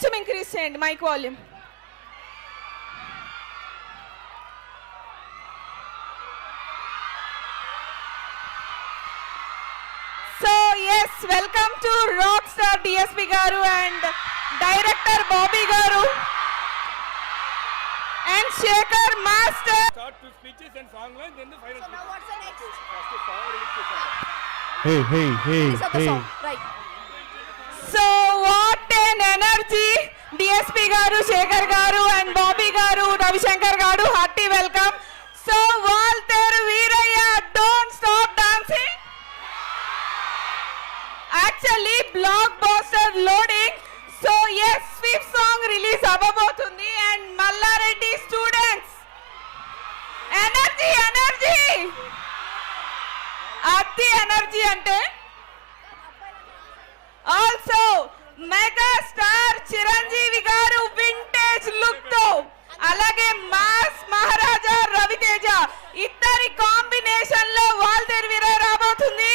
కొంచెం ఇంక్రీజ్ చేయండి mike volume. So yes, welcome to rock star DSP garu and director Bobby garu and Shekhar Master. Start to speeches and song line, then the final. So now what's the next? First the song release. Release of the song, right? So what an energy! DSP garu, Shekhar garu and Bobby garu, Ravi Shankar garu, hearty welcome. So Walter Veeraya, don't stop dancing. Actually blockbuster loading. So yes, fifth song release avvabotundi and Mallareddy students, energy adi energy ante. Also mega star Chiranjeevi garu vintage look tho, alage mass Maharaja Raviteja iddari combination lo Walter Veeraya rabotundi.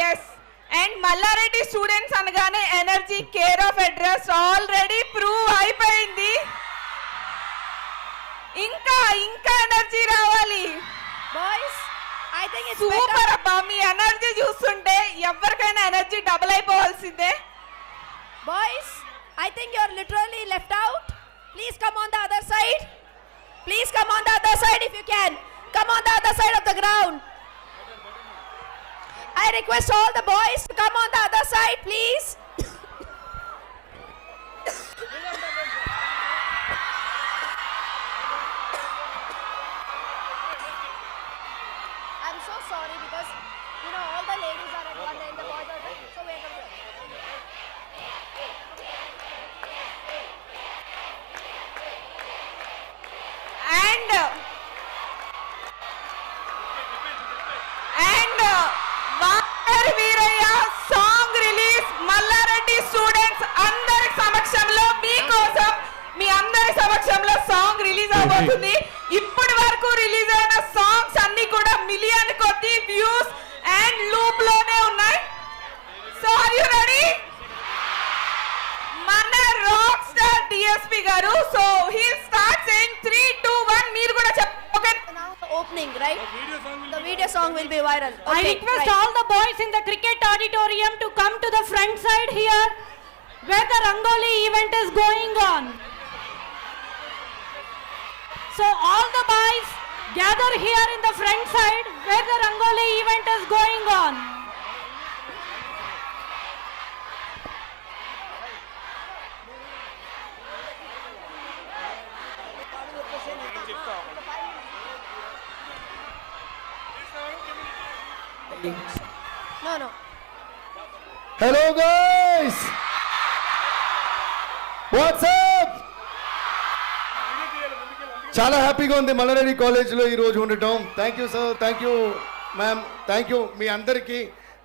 Yes, and Mallareddy students అనగానే energy care of address already prove అయిపోయింది. ఇంకా energy రావాలి. Boys, I think it's super better. అబ్బా, మీ energy చూస్తుంటే ఎవరికైనా energy double అయిపోవాల్సిందే. Boys, I think you're literally left out. Please come on the other side. Please come on the other side if you can. Come on the other side of the ground. I request all the boys to come on the other side, please. I'm so sorry because, you know, all the ladies are at one end, the boys are at, so we're going to Walter Veeraya song release Mallareddy students అందరి సమక్షంలో మీకోసం, మీ అందరి సమక్షంలో song release అవబోతుంది. ఇప్పటి వరకు release అయిన songs అన్ని కూడా మిలియన్ కొద్ది వ్యూస్ అండ్ లూప్ లోనే ఉన్నాయి. So are you ready? మన rock star DSP garu, so he starts in 3 2 1 మీరు కూడా చెప్పండి. now the opening, right? The video song will be viral. I Okay, request right. all the boys in the cricket auditorium to come to the front side here where the Rangoli event is going on. So all the boys gather here in the front side where the Rangoli event is going on. No. Hello guys, what's up? చాలా హ్యాపీగా ఉంది మల్లారెడ్డి కాలేజ్లో ఈరోజు ఉండటం. Thank you sir, thank you ma'am, thank you మీ అందరికీ.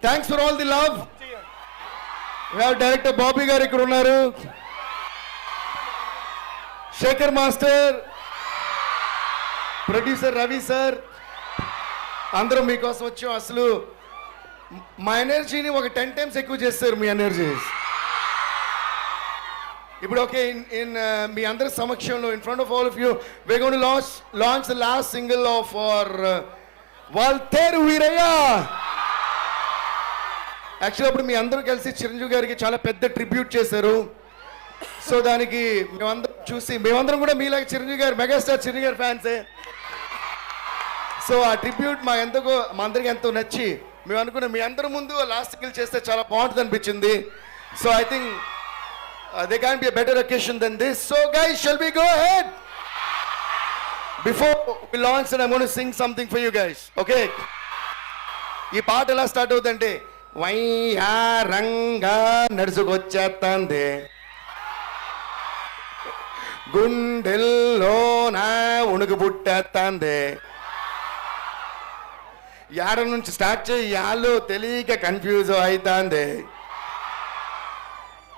Thanks for all the love. Director Bobby గారు ఇక్కడ ఉన్నారు, Shekhar master, producer Ravi sir, అందరం మీకోసం వచ్చాం. అసలు మా ఎనర్జీని ఒక 10 times ఎక్కువ చేస్తారు మీ ఎనర్జీ. ఇప్పుడు ఓకే, మీ అందరి సమక్షంలో in front of all of you we're going to launch the last single of our Walter Veeraya. Actually అప్పుడు మీ అందరూ కలిసి చిరంజీవి గారికి చాలా పెద్ద ట్రిబ్యూట్ చేశారు. సో దానికి మేమందరం కూడా మీలాగా చిరంజీవి గారు, మెగాస్టార్ చిరంజీవి గారి ఫ్యాన్సే. సో ఆ ట్రిబ్యూట్ మా అందరికి ఎంతో నచ్చి మేము అనుకున్నాం మీ అందరి ముందు లాస్ట్ సింగిల్ చేస్తే చాలా బాగుంటుంది అనిపించింది. So I think there can't be a better occasion than this. So guys, shall we go ahead? Before we launch, and I'm going to sing something for you guys. Okay? ఈ పాట ఎలా start అవుతుందంటే, వైయారంగా నడుచుకొచ్చేస్తుంది గుండెల్లోన ఉణుకు పుట్టేస్తుంది, యాడ నుంచి start చేయి యాలో తెలియక confuse అవుతుంది.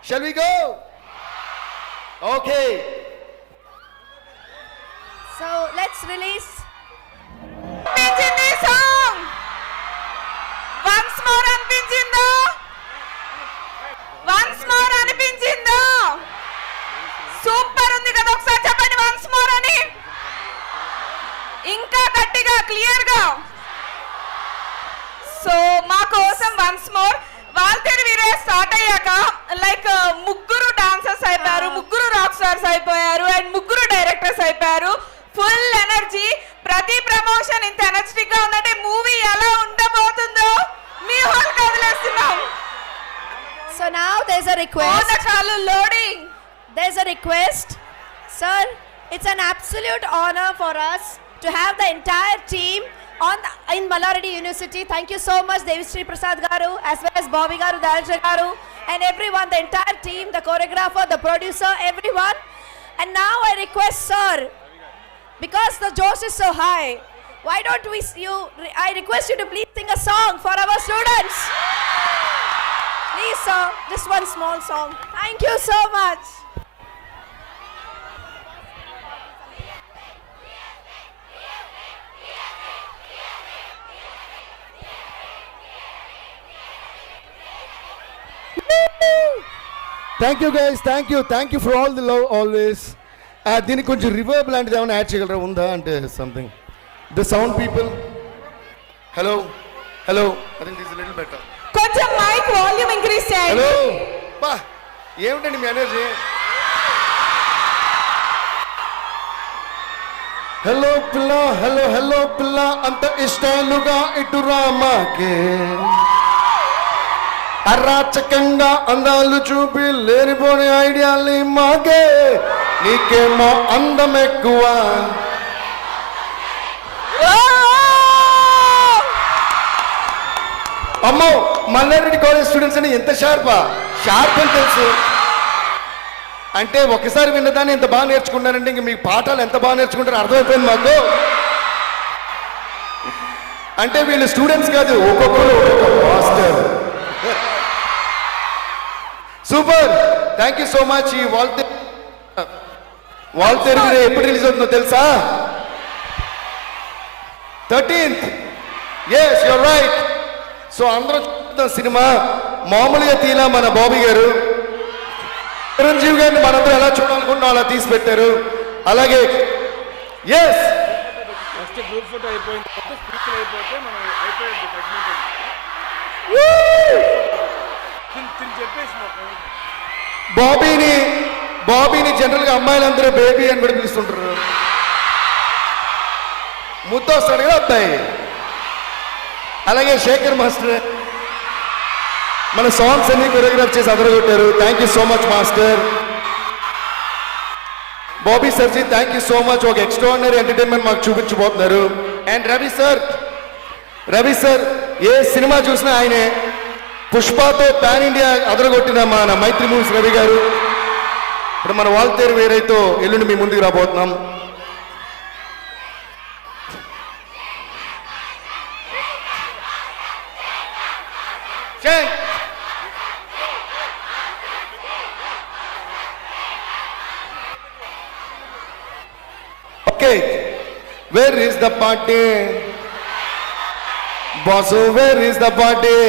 Shall we go? Okay. So let's release. అనిపించింది సాంగ్ వన్స్ మోర్ అనిపించిందా? Once more. Waltair Veerayya start అయ్యాక లైక్ ముగ్గురు డాన్సర్స్ అయిపోయారు, ముగ్గురు రాక్ స్టార్స్ అయిపోయారు, అండ్ ముగ్గురు డైరెక్టర్స్ అయిపోయారు. Full energy. ప్రతి ప్రమోషన్ ఇంత ఎనర్జెటిక్ గా ఉందంటే మూవీ ఎలా ఉండబోతుందో మీ హాల్ కదిలేస్తున్నాం. So now there's a request. చాలు loading. There's a request. Sir, it's an absolute honor for us to have the entire team in Mallareddy University. Thank you so much, Devashree Prasad garu, as well as Bobby garu, director garu, and everyone, the entire team, the choreographer, the producer, everyone. And now I request, sir, because the josh is so high, why don't I request you to please sing a song for our students. Please, sir, just one small song. Thank you so much. Thank you guys, thank you for all the love always. దీనికి కొంచెం reverb లాంటిది ఏమైనా add చేయగలరా? ఉందా అంటే something the sound people. Hello I think this little better. కొంచెం mic volume increase చేయండి. Hello బా, ఏమిటండి మీ ఎనర్జీ? హలో పిల్ల, హలో పిల్ల, అంత ఇష్టాలుగా ఇటు రామాకే, అరాచకంగా అందాలు చూపి లేనిపోని ఐడియాలు మాకే, నీకేమో అందం ఎక్కువ. అమ్మో, మల్లారెడ్డి కాలేజ్ స్టూడెంట్స్ అని ఎంత షార్ప్ అని తెలుసు. అంటే ఒకసారి విన్నదాన్ని ఎంత బాగా నేర్చుకున్నారంటే ఇంక మీ పాఠాలు ఎంత బాగా నేర్చుకుంటారో అర్థమైపోయింది మాకు. అంటే వీళ్ళు స్టూడెంట్స్ కాదు, ఒక్కొక్కరు master. Super, thank you so much. ఈ వాల్తేరు ఎప్పుడు రిలీజ్ అవుతుందో తెలుసా? 13th. Yes, you're right. So అందరం చూద్దాం సినిమా. మామూలుగా తీలా మన బాబీ గారు, చిరంజీవి గారిని మనందరూ ఎలా చూడాలనుకుంటున్నాం అలా తీసి పెట్టారు. అలాగే ఎస్, ఫస్ట్ గ్రూప్ ఫోటో అయిపోయిన తర్వాత స్పీచ్లు అయిపోతే మనం అయిపోయింది చెప్పేసి బాబీని జనరల్గా అమ్మాయిలందరూ బేబీ అని కూడా పిలుస్తుంటారు. ముద్దొస్తాడు కదా అబ్బాయి. అలాగే శేఖర్ మాస్టర్ మన సాంగ్స్ అన్ని కొరియోగ్రాఫ్ చేసి అదరగొట్టారు. Thank you so much master. Bobby సర్జీ, థ్యాంక్ యూ సో మచ్. ఒక ఎక్స్ట్రాడినరీ ఎంటర్టైన్మెంట్ మాకు చూపించబోతున్నారు. అండ్ రవి సార్ ఏ సినిమా చూసినా ఆయనే. పుష్పతో పాన్ ఇండియా అదరగొట్టిన మన మైత్రి మూవీస్ రవి గారు. ఇప్పుడు మన వాల్తేరు వీరయ్యతో ఎల్లుండి మీ ముందుకు రాబోతున్నాం. Okay, where is the party? Boss, where is the party?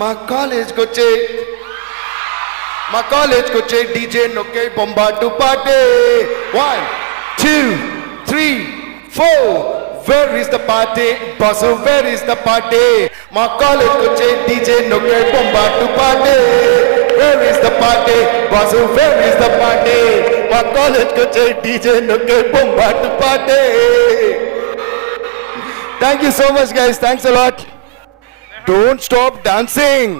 మా కాలేజ్కి వచ్చే డీజే నొక్కే బొంబాటు పాటే. 1 2 3 4. Where is the party? Boss, where is the party? మా కాలేజ్కి వచ్చే డీజే నొక్కే బొంబాటు పాటే. Where is the party? Boss, where is the party? మా కాలేజ్కి వచ్చే డీజే నొక్కే బొంబాటు పాటే. Thank you so much guys, thanks a lot. Don't stop dancing.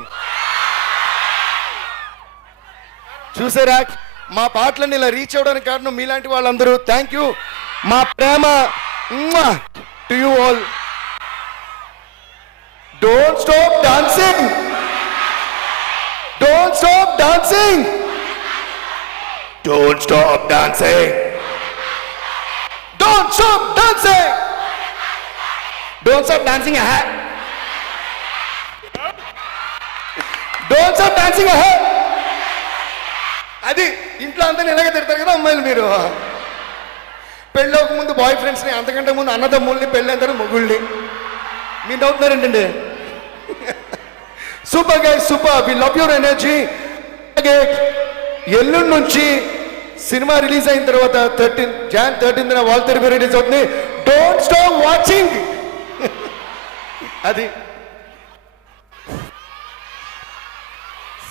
చూసారా, మా పాటలను ఇలా రీచ్ అవ్వడానికి కారణం మీలాంటి వాళ్ళందరూ. Thank you. మా ప్రేమ to you all. Don't stop dancing, don't stop dancing, don't stop dancing, don't stop dancing, don't stop dancing ahead, don't stop dancing ahead. అది ఇంట్లో అందరిని ఇలాగే తిడతారు కదా అమ్మాయిలు. మీరు పెళ్ళోక ముందు బాయ్ ఫ్రెండ్స్ని, అంతకంటే ముందు అన్నదమ్ముల్ని, పెళ్ళైన తర్వాత మొగుళ్ళని. మీరు నవ్వుతున్నారేంటండి? Super guys, super. We love your energy. అలాగే ఎల్లుండి నుంచి సినిమా రిలీజ్ అయిన తర్వాత Jan 13th వాల్తేరు రిలీజ్ అవుతుంది. Don't stop watching. అది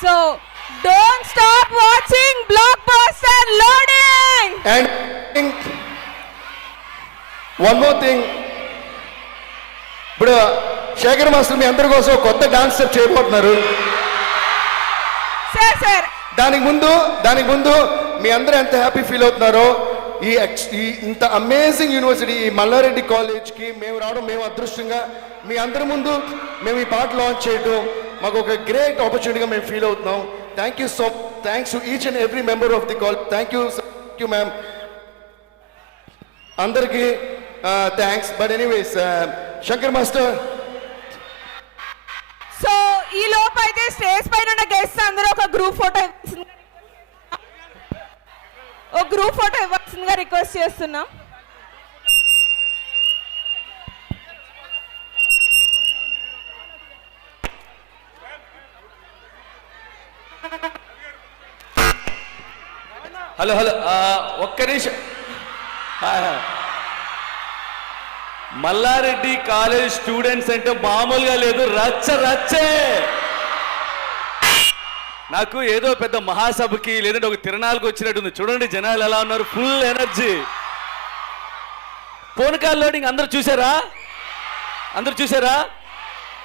So don't stop watching Blockbuster Loading. And one more thing, ఇప్పుడు శేఖర్ మాస్టర్ మీ అందరి కోసం కొత్త డాన్స్ స్టెప్ చేయబోతున్నారు. సార్ దానికి ముందు మీ అందరూ ఎంత హ్యాపీ ఫీల్ అవుతున్నారో, ఈ ఇంత అమేజింగ్ యూనివర్సిటీ ఈ మల్లారెడ్డి కాలేజ్కి మేము రావడం, మేము అదృష్టంగా మీ అందరి ముందు మేము ఈ పాట లాంచ్ చేయడం మాకు ఒక గ్రేట్ ఆపర్చునిటీగా మేము ఫీల్ అవుతున్నాం. Thanks to each and every member of the college. Thank you ma'am, అందరికీ thanks. But anyways Shankar master, so ఈ లోపు అయితే స్టేజ్ పైన ఉన్న గెస్ట్ అందరూ ఒక గ్రూప్ ఫోటో ఇవ్వాల్సిందిగా రిక్వెస్ట్ చేస్తున్నాం. హలో ఒక్క నిమిషం. మల్లారెడ్డి కాలేజ్ స్టూడెంట్స్ అంటే మామూలుగా లేదు, రచ్చే. నాకు ఏదో పెద్ద మహాసభకి లేదంటే ఒక తిరణాలకు వచ్చినట్టుంది. చూడండి జనాలు ఎలా ఉన్నారు, full energy. Phone call loading అందరు చూసారా?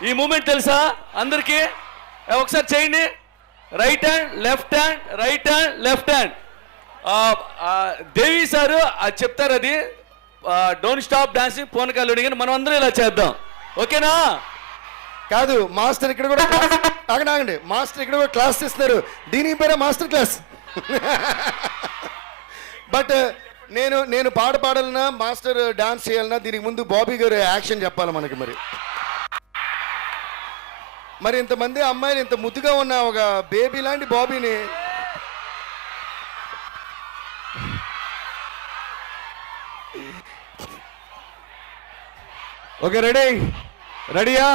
ఈ మూమెంట్ తెలుసా అందరికి? ఒకసారి చేయండి. Right hand left hand, right hand left hand. Devi sir చెప్తారు, అది don't stop dancing phone call loading అని. మనం అందరం ఇలా చేద్దాం, ఓకేనా? కాదు మాస్టర్ ఇక్కడ కూడా ఆగండి, మాస్టర్ ఇక్కడ కూడా క్లాస్ ఇస్తున్నారు. దీని పేరే మాస్టర్ క్లాస్. బట్ నేను పాడాలన్నా మాస్టర్ డాన్స్ చేయాలన్నా దీనికి ముందు బాబీ గారు యాక్షన్ చెప్పాలి మనకి. మరి ఇంతమంది అమ్మాయిలు ఇంత ముద్దుగా ఉన్న ఒక బేబీ లాంటి బాబీని ఓకే రెడీయా?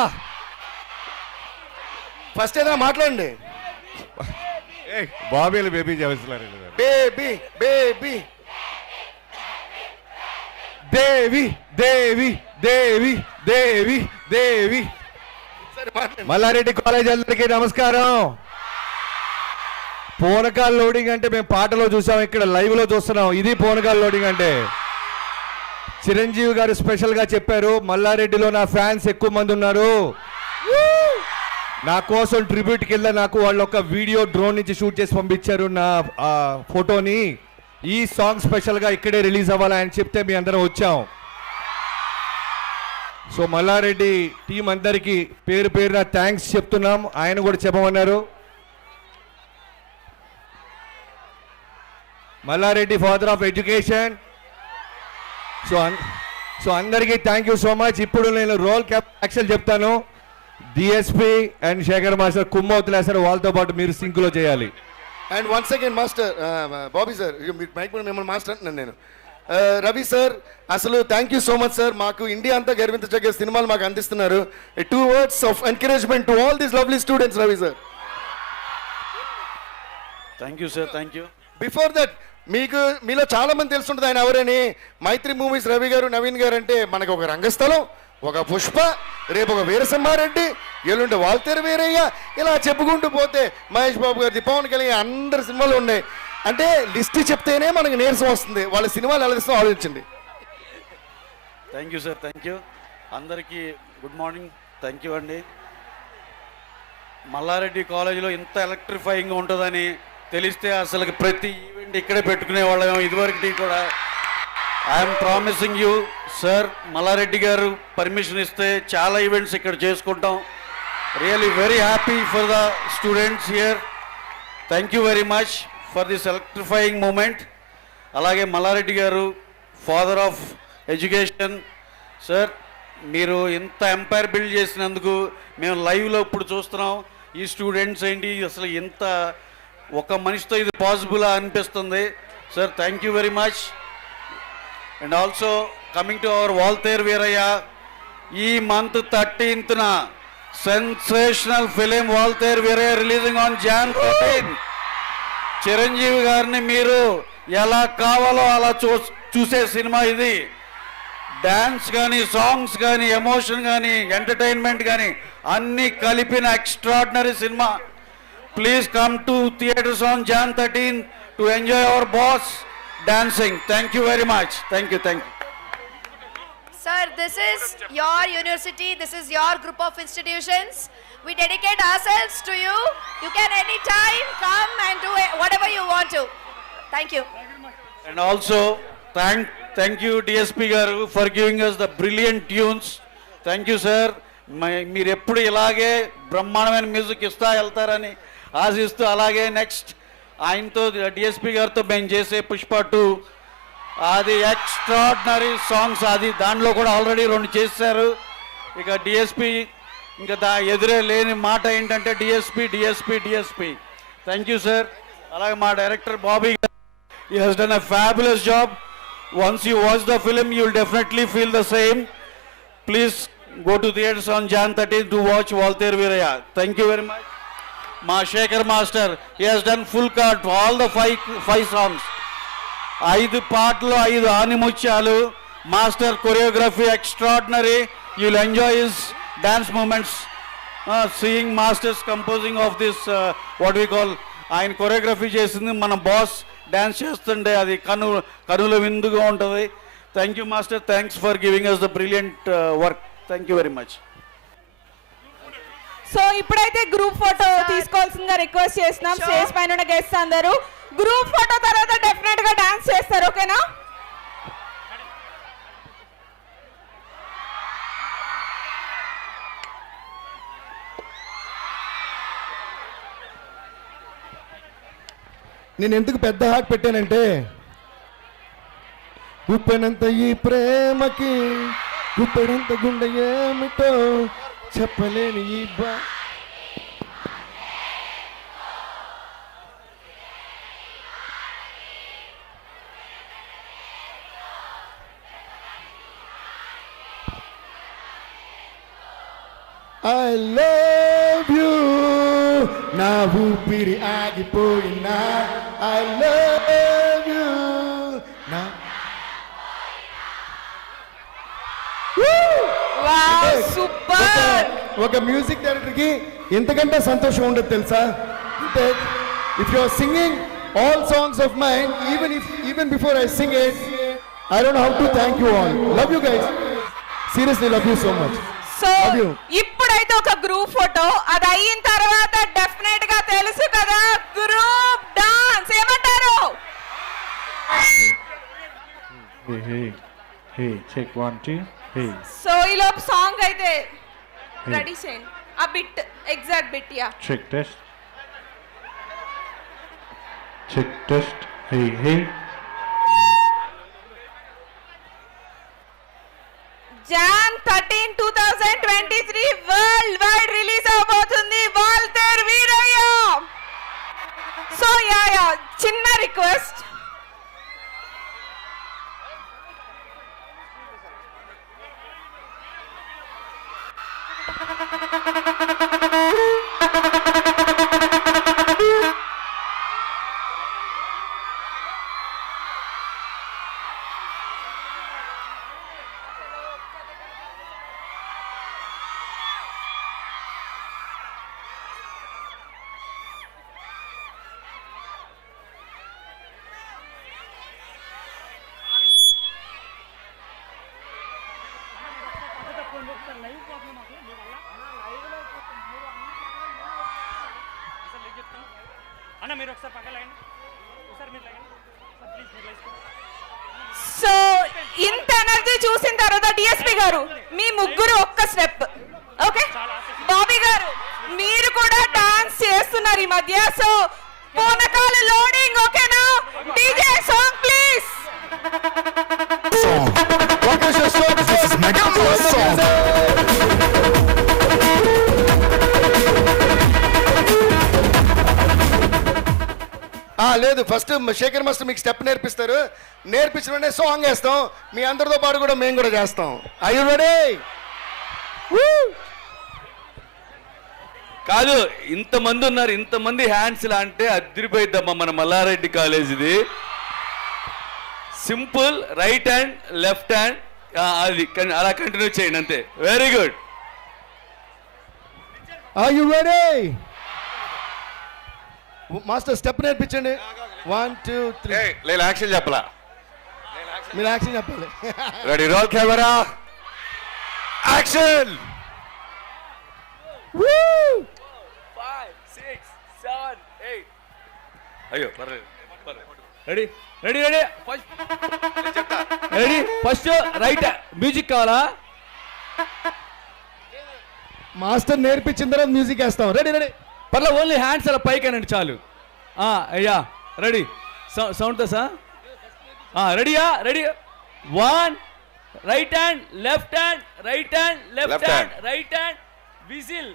ఫస్ట్ ఏదైనా మాట్లాడండి. బాబీలు బేబీ చేస్తున్నారు. బేబీ బేబీ దేవి దేవి దేవి దేవి దేవి. మల్లారెడ్డి కాలేజ్ అందరికీ నమస్కారం. పోనకాల్ లోడింగ్ అంటే మేము పాటలో చూసాం, ఇక్కడ లైవ్ లో చూస్తున్నాం. ఇది పోనకాల్ లోడింగ్ అంటే. చిరంజీవి గారు స్పెషల్ గా చెప్పారు, మల్లారెడ్డిలో నా ఫ్యాన్స్ ఎక్కువ మంది ఉన్నారు, నా కోసం ట్రిబ్యూట్కి వెళ్ళా. నాకు వాళ్ళు ఒక వీడియో డ్రోన్ నుంచి షూట్ చేసి పంపించారు నా ఫోటోని. ఈ సాంగ్ స్పెషల్ గా ఇక్కడే రిలీజ్ అవ్వాలని ఆయన చెప్తే మీ అందరం వచ్చాం. సో మల్లారెడ్డి టీం అందరికి పేరు పేరున థ్యాంక్స్ చెప్తున్నాం. ఆయన కూడా చెప్పమన్నారు. Mallareddy father of education. So అందరికీ థ్యాంక్ యూ సో మచ్. ఇప్పుడు నేను రోల్ యాక్షన్ చెప్తాను. డిఎస్పి అండ్ శేఖర్ మాస్టర్ కుమ్మవుతులేసారు, వాళ్ళతో పాటు మీరు సింక్ లో చేయాలి. And one second master Bobby sir, mike మిమ్మల్ని మాస్టర్ అంటున్నాను నేను. రవి సార్, అసలు thank you so much sir. మాకు ఇండియా అంతా గర్వించదగ్గ సినిమాలు మాకు అందిస్తున్నారు. 2 words of encouragement to all these lovely students. Ravi sir, thank you sir, thank you. Before that మీలో చాలా మంది తెలుసుంటుంది ఆయన ఎవరని. మైత్రి మూవీస్ రవి గారు, నవీన్ గారు అంటే మనకు ఒక రంగస్థలం, ఒక పుష్ప, రేపు ఒక వీరసింహారెడ్డి, ఎల్లుండి వాల్తేరు వీరయ్య, ఇలా చెప్పుకుంటూ పోతే మహేష్ బాబు గారిది, పవన్ కళ్యాణ్, అందరి సినిమాలు ఉన్నాయి. అంటే లిస్ట్ చెప్తేనే మనకు నీరసం వస్తుంది. వాళ్ళ సినిమాలు ఎలా తీస్తాం ఆలోచించండి. Thank you sir, thank you. అందరికీ గుడ్ మార్నింగ్, థ్యాంక్ యూ అండి. మల్లారెడ్డి కాలేజీలో ఇంత ఎలక్ట్రిఫైయింగ్ ఉంటుందని తెలిస్తే అసలు ప్రతి ఈవెంట్ ఇక్కడే పెట్టుకునే వాళ్ళం ఇదివరకు కూడా. I'm promising you sir, Mallareddy garu permission ఇస్తే చాలా ఈవెంట్స్ ఇక్కడ చేసుకుంటాం. Really very happy for the students here. Thank you very much for this electrifying moment. అలాగే మల్లారెడ్డి గారు ఫాదర్ ఆఫ్ ఎడ్యుకేషన్ సార్, మీరు ఇంత ఎంపైర్ బిల్డ్ చేసినందుకు మేము లైవ్లో ఇప్పుడు చూస్తున్నాం. ఈ స్టూడెంట్స్ ఏంటి అసలు ఇంత ఒక మనిషితో ఇది పాసిబుల్ అనిపిస్తుంది sir. Thank you very much. And also coming to our Waltair Veerayya, ఈ month 13th sensational film Waltair Veerayya releasing on Jan 14. Chiranjeevi గారిని మీరు ఎలా కావాలో అలా చూసే సినిమా ఇది. డ్యాన్స్ కానీ, సాంగ్స్ కానీ, ఎమోషన్ కానీ, ఎంటర్టైన్మెంట్ కానీ అన్నీ కలిపిన extraordinary cinema. please come to theaters on Jan 13 to enjoy our boss dancing. Thank you very much. Thank you. Sir, this is your university, this is your group of institutions. We dedicate ourselves to you. You can anytime come and do whatever you want to. Thank you. And also, thank you DSP garu for giving us the brilliant tunes. Thank you, sir. మీరు ఎప్పుడు ఇలాగే బ్రహ్మాండమైన music ఇస్తా వెళ్తారని ఆశిస్తూ అలాగే next ఆయనతో DSP గారితో మేము చేసే పుష్ప 2 అది ఎక్స్ట్రాడినరీ సాంగ్స్, అది దాంట్లో కూడా ఆల్రెడీ 2 చేశారు. ఇక డిఎస్పి ఇంకా ఎదురే లేని మాట ఏంటంటే డిఎస్పి. Thank you sir. అలాగే మా డైరెక్టర్ బాబీ గారు, he has done a fabulous job. Once you watch the film, you will definitely feel the same. Please go to theaters on Jan 13 to watch Valter Viraya. Thank you very much. Ma Shekhar Master, he has done full cut for all the five songs. 5 పాటలు 5 ఆనిముత్యాలు. Master choreography extraordinary. You will enjoy his dance moments. Seeing masters composing of this what we call ఆయన choreography చేసింది మన boss dance చేస్తుంటే అది కనుల విందుగా ఉంటుంది. Thank you master. Thanks for giving us the brilliant work. Thank you very much. So ఇప్పుడైతే group photo తీసుకోవాల్సిందిగా రిక్వెస్ట్ చేస్తున్నాం. Sure. స్టేజ్ పైన ఉన్న గెస్ట్స్ అందరూ గ్రూప్ ఫోటో తర్వాత డెఫినెట్ గా డాన్స్ చేస్తారు, ఓకేనా? నేను ఎందుకు పెద్ద హార్ట్ పెట్టానంటే, గుప్పెనంత ఈ ప్రేమకి గుప్పెడంత గుండె ఏమిటో చెప్పలేని ఈ I love you, నా ఊపిరి ఆగిపోయినా I love you, నా వావ్, సూపర్. ఒక మ్యూజిక్ డైరెక్టర్ కి ఇంతకంటే సంతోషం ఉండదు తెలుసా? అంటే if you are singing all songs of mine, even before I sing it, I don't know how to thank you all. Love you guys, seriously love you so much. So Love you. ఇప్పుడైతే ఒక group photo, అది అయిన తర్వాత definite గా తెలుసు కదా group dance. ఏమంటారు? Hey, check 1, 2, hey. So ఈ లోపు సాంగ్ అయితే రెడీ చేయండి. ఆ bit, exact bit. Yeah, Check test. Check test. Hey. Jan 13, 2023 world wide release అవబోతుంది వాల్తేర్ వీరయ్య. సో యా చిన్న రిక్వెస్ట్, అన్న మీరు ఒకసారి పక్కన లైన్ ఒకసారి మీరు లైన్ ప్లీజ్ మీరు లైన్. సో ఇంత ఎనర్జీ చూసిన తర్వాత డిఎస్పి గారు మీ ముగ్గురు ఒక్క స్టెప్, ఓకే? బాబీ గారు మీరు కూడా డాన్స్ చేస్తున్నారు ఈ మధ్య, సో పూనకాలు లోడింగ్, ఓకేనా? DJ song please. లేదు, ఫస్ట్ శేఖర్ మాస్టర్ మీకు స్టెప్ నేర్పిస్తారు. నేర్పించిన వెంటనే సాంగ్ వేస్తాం. మీ అందరితో పాటు కూడా మేము కూడా చేస్తాం. Are you ready? కాదు, ఇంతమంది ఉన్నారు, ఇంతమంది హ్యాండ్స్ ఇలా అంటే అదిరిపోయిద్దమ్మా మన మల్లారెడ్డి కాలేజీది. Simple right hand left hand, అది అలా కంటిన్యూ చేయండి అంతే. Very good. Are you ready? Master step నేర్పించండి 1 2 3 లేదు యాక్షన్ చెప్పలా. మీరు యాక్షన్ చెప్పాలి. Ready roll camera action. 5 6 7 8. అయ్యో పర్లేదు. Ready ready ready ready first right music కావాలా? మాస్టర్ నేర్పించిన తర్వాత మ్యూజిక్ వేస్తాం. Ready ready. పర్లే ఓన్లీ హ్యాండ్స్ అలా పైకి అనండి చాలు. అయ్యా రెడీ సౌండ్తో సార్ రెడీయా? Ready 1 right hand left hand right hand left hand right hand whistle.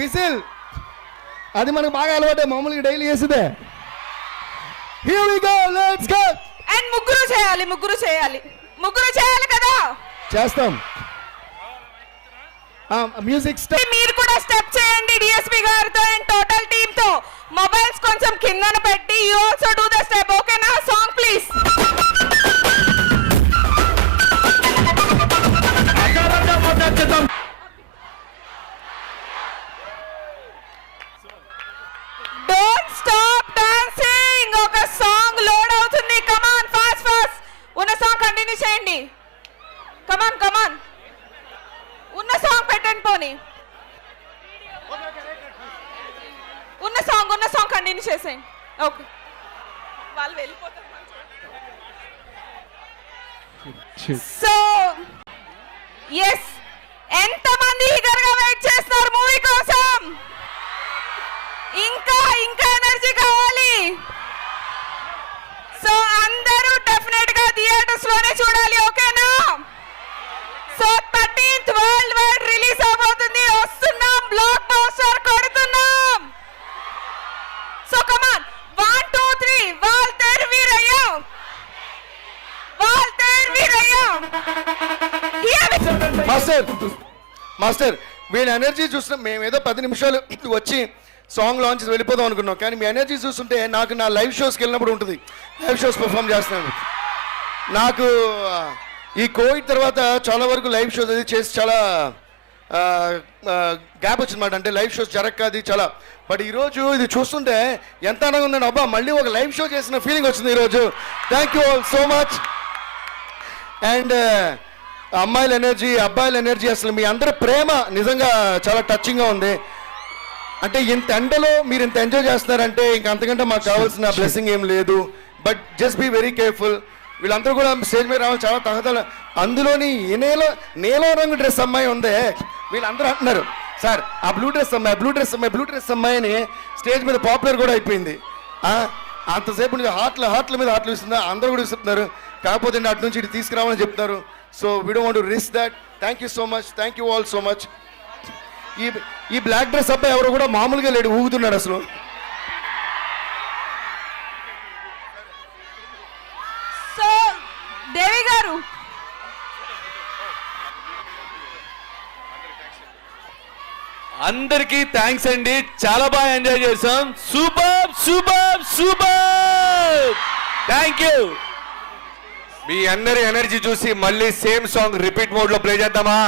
Whistle అది మనకు బాగా అలవాటే, మామూలుగా డైలీ చేసేదే. Here we go, let's go. And ముగ్గురు చేయాలి కదా. చేస్తాం. Music start. మీరు కూడా స్టెప్ చేయండి డిఎస్పి గారితో అండ్ టోటల్ టీమ్ తో. మొబైల్స్ కొంచెం కిందన పెట్టి you also do the step. ఓకేనా? Song please. Don't stop dancing. ఒక సాంగ్ లోడ్ అవుతుంది. Come on fast fast. ఉన్న సాంగ్ కంటిన్యూ చేయండి. కమాన్ ఉన్న సాంగ్ పెట్టండి. పోనీ ఉన్న సాంగ్ కంటిన్యూ చేసేయండి. ఓకే వాళ్ళు వెళ్ళిపోతారు. సో ఎస్, ఎంతమంది ఈగర్గా వెయిట్ చేస్తున్నారు మూవీ కోసం? ఇంకా ఎనర్జీ కావాలి. సో అందరూ డెఫినెట్ గా థియేటర్స్ లోనే చూడాలి. ఓకేనా? So 13th world wide release అవబోతుంది. వస్తున్నాం, బ్లాక్ బస్టర్ కొడుతున్నాం. So come on 1 2 3 Waltair Veerayya. Master వీళ్ళ ఎనర్జీ చూసిన మేము ఏదో 10 నిమిషాలు వచ్చి సాంగ్ లాంచ్ వెళ్ళిపోదాం అనుకున్నాం, కానీ మీ ఎనర్జీ చూస్తుంటే నాకు నా లైవ్ షోస్కి వెళ్ళినప్పుడు ఉంటుంది. లైవ్ షోస్ పర్ఫామ్ చేస్తున్నాను. నాకు ఈ కోవిడ్ తర్వాత చాలా వరకు లైవ్ షోస్ అది చేసి చాలా గ్యాప్ వచ్చిందన్నమాట. అంటే లైవ్ షోస్ జరగదు చాలా. బట్ ఈరోజు ఇది చూస్తుంటే ఎంత ఆనందంగా ఉందండి. అబ్బా మళ్ళీ ఒక లైవ్ షో చేసిన ఫీలింగ్ వచ్చింది ఈరోజు. Thank you all so much. And అమ్మాయిల ఎనర్జీ, అబ్బాయిల ఎనర్జీ, అసలు మీ అందరి ప్రేమ నిజంగా చాలా టచింగ్గా ఉంది. అంటే ఇంత ఎండలో మీరు ఇంత ఎంజాయ్ చేస్తున్నారంటే ఇంకా అంతకంటే మాకు కావాల్సిన బ్లెస్సింగ్ ఏం లేదు. But just be very careful. వీళ్ళందరూ కూడా స్టేజ్ మీద రావాలి చాలా తహతల. అందులోని నీలం రంగు డ్రెస్ అమ్మాయి ఉందే, వీళ్ళందరూ అంటున్నారు సార్ ఆ బ్లూ డ్రెస్ అమ్మాయి అని స్టేజ్ మీద పాపులర్ కూడా అయిపోయింది. అంతసేపు హార్ట్ల మీద హార్ట్లు ఇస్తుందా, అందరూ కూడా ఇస్తున్నారు. కాకపోతే అటు నుంచి ఇటు తీసుకురావాలని చెప్తున్నారు. So we don't want to risk that. Thank you so much, thank you all so much. ఈ బ్లాక్ డ్రెస్ అబ్బాయి ఎవరు కూడా మామూలుగా లేడు, ఊగుతున్నాడు అసలు. సో దేవి గారు అందరికీ థ్యాంక్స్ అండి, చాలా బాగా ఎంజాయ్ చేసాం. Super super super, thank you. మీ అందరి ఎనర్జీ చూసి మళ్ళీ సేమ్ సాంగ్ రిపీట్ మోడ్ లో ప్లే చేద్దామా?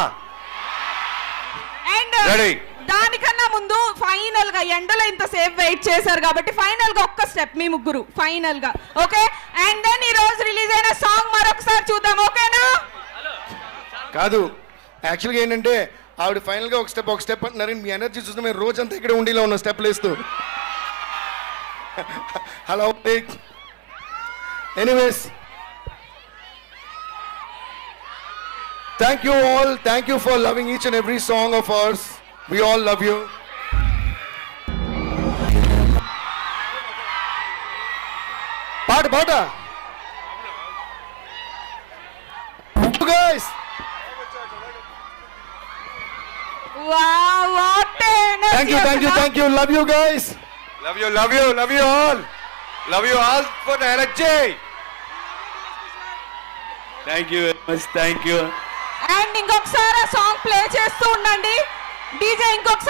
And ready. దానికన్నా ముందు ఫైనల్ గా ఎండలో ఇంత సేఫ్ వెయిట్ చేశారు కాబట్టి ఫైనల్ గా ఒక్క స్టెప్ మీ ముగ్గురు ఫైనల్ గా. ఓకే, అండ్ దెన్ ఈ రోజు రిలీజ్ అయిన సాంగ్ మరొకసారి చూద్దాం. ఓకేనా? కాదు, యాక్చువల్గా ఏంటంటే ఆవిడ ఫైనల్గా ఒక స్టెప్ అంటున్నారు. మీ ఎనర్జీ చూస్తే మేము రోజంతా ఇక్కడ ఉండిలో ఉన్న స్టెప్లు వేస్తూ. Hello anyways, thank you all. Thank you for loving each and every song of hours. We all love you. పాట guys. Wow, what an energy. Thank you. Love you guys. Love you all. Love you all for the energy. Thank you very much, thank you. And ఇంకొకసారి ఆ song play చేస్తూ ఉండండి. DJ ఇంకొకసారి